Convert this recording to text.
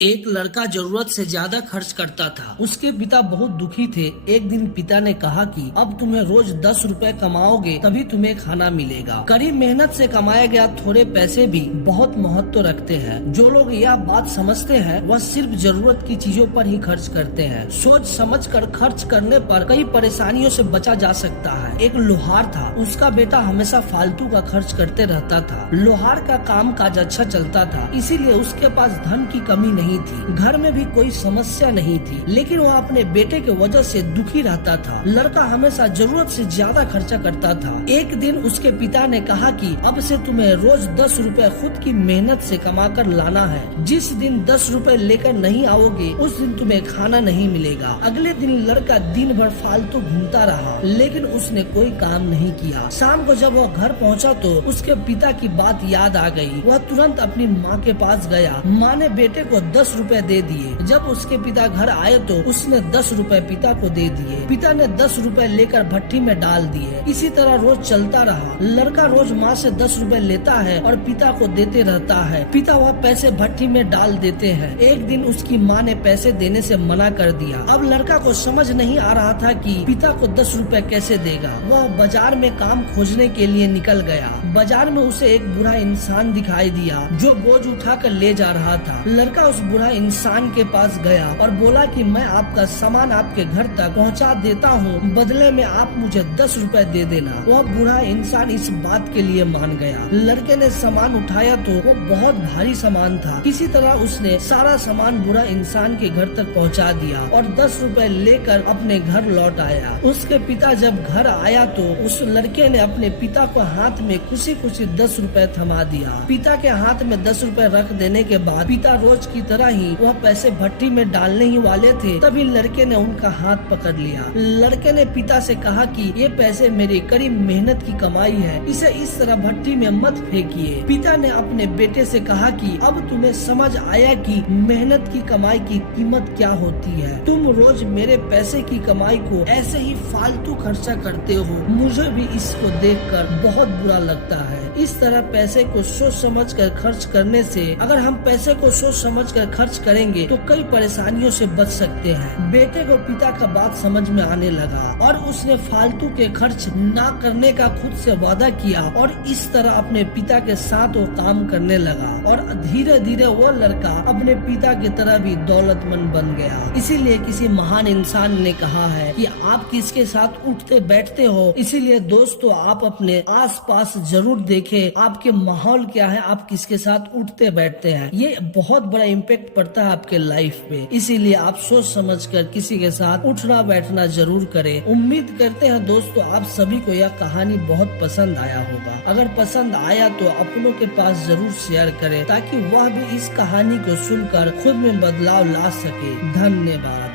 एक लड़का जरूरत से ज्यादा खर्च करता था। उसके पिता बहुत दुखी थे। एक दिन पिता ने कहा कि अब तुम्हें रोज 10 रुपए कमाओगे तभी तुम्हें खाना मिलेगा। कड़ी मेहनत से कमाया गया थोड़े पैसे भी बहुत महत्व रखते हैं। जो लोग यह बात समझते हैं वह सिर्फ जरूरत की चीजों पर ही खर्च करते हैं। सोच समझ कर खर्च करने पर कई परेशानियों से बचा जा सकता है। एक लोहार था, उसका बेटा हमेशा फालतू का खर्च करते रहता था। लोहार का काम काज अच्छा चलता था, इसीलिए उसके पास धन की कमी नहीं थी। घर में भी कोई समस्या नहीं थी, लेकिन वह अपने बेटे के वजह से दुखी रहता था। लड़का हमेशा जरूरत से ज्यादा खर्चा करता था। एक दिन उसके पिता ने कहा कि अब से तुम्हें रोज 10 रुपए खुद की मेहनत से कमा कर लाना है। जिस दिन 10 रुपए लेकर नहीं आओगे उस दिन तुम्हें खाना नहीं मिलेगा। अगले दिन लड़का दिन भर फालतू घूमता रहा, लेकिन उसने कोई काम नहीं किया। शाम को जब वह घर पहुंचा तो उसके पिता की बात याद आ गई। वह तुरंत अपनी माँ के पास गया। माँ ने बेटे को 10 रुपए दे दिए। जब उसके पिता घर आए तो उसने 10 रुपए पिता को दे दिए। पिता ने 10 रुपए लेकर भट्टी में डाल दिए। इसी तरह रोज चलता रहा। लड़का रोज माँ से 10 रुपए लेता है और पिता को देते रहता है। पिता वह पैसे भट्टी में डाल देते हैं। एक दिन उसकी माँ ने पैसे देने से मना कर दिया। अब लड़का को समझ नहीं आ रहा था कि पिता को 10 रुपए कैसे देगा। वह बाजार में काम खोजने के लिए निकल गया। बाजार में उसे एक बूढ़ा इंसान दिखाई दिया जो बोझ उठाकर ले जा रहा था। लड़का उस बूढ़ा इंसान के पास गया और बोला कि मैं आपका सामान आपके घर तक पहुंचा देता हूं, बदले में आप मुझे 10 रुपए दे देना। वह बूढ़ा इंसान इस बात के लिए मान गया। लड़के ने सामान उठाया तो वो बहुत भारी सामान था। किसी तरह उसने सारा सामान बूढ़ा इंसान के घर तक पहुंचा दिया और 10 रुपए लेकर अपने घर लौट आया। उसके पिता जब घर आया तो उस लड़के ने अपने पिता को हाथ में खुशी खुशी 10 रुपए थमा दिया। पिता के हाथ में 10 रुपए रख देने के बाद पिता रोज की तरह ही वह पैसे भट्टी में डालने ही वाले थे, तभी लड़के ने उनका हाथ पकड़ लिया। लड़के ने पिता से कहा कि ये पैसे मेरी कड़ी मेहनत की कमाई है, इसे इस तरह भट्टी में मत फेंकिए। पिता ने अपने बेटे से कहा कि अब तुम्हें समझ आया कि मेहनत की कमाई की कीमत क्या होती है। तुम रोज मेरे पैसे की कमाई को ऐसे ही फालतू खर्चा करते हो। मुझे भी इसको देखकर बहुत बुरा लगता है। इस तरह पैसे को सोच समझ कर खर्च करने से, अगर हम पैसे को सोच समझ कर खर्च करेंगे तो कई परेशानियों से बच सकते हैं। बेटे को पिता का बात समझ में आने लगा और उसने फालतू के खर्च ना करने का खुद से वादा किया और इस तरह अपने पिता के साथ वो काम करने लगा और धीरे धीरे वो लड़का अपने पिता की तरह भी दौलतमंद बन गया। इसीलिए किसी महान इंसान ने कहा है कि आप किसके साथ उठते बैठते हो, इसीलिए दोस्तों आप अपने आसपास जरूर देखें आपके माहौल क्या है, आप किसके साथ उठते बैठते हैं। ये बहुत बड़ा इम्पैक्ट पड़ता है आपके लाइफ पे। इसीलिए आप सोच समझकर किसी के साथ उठना बैठना जरूर करें। उम्मीद करते हैं दोस्तों आप सभी को यह कहानी बहुत पसंद आया होगा। अगर पसंद आया तो अपनों के पास जरूर शेयर करें ताकि वह भी इस कहानी को सुनकर खुद में बदलाव ला सके। धन्यवाद।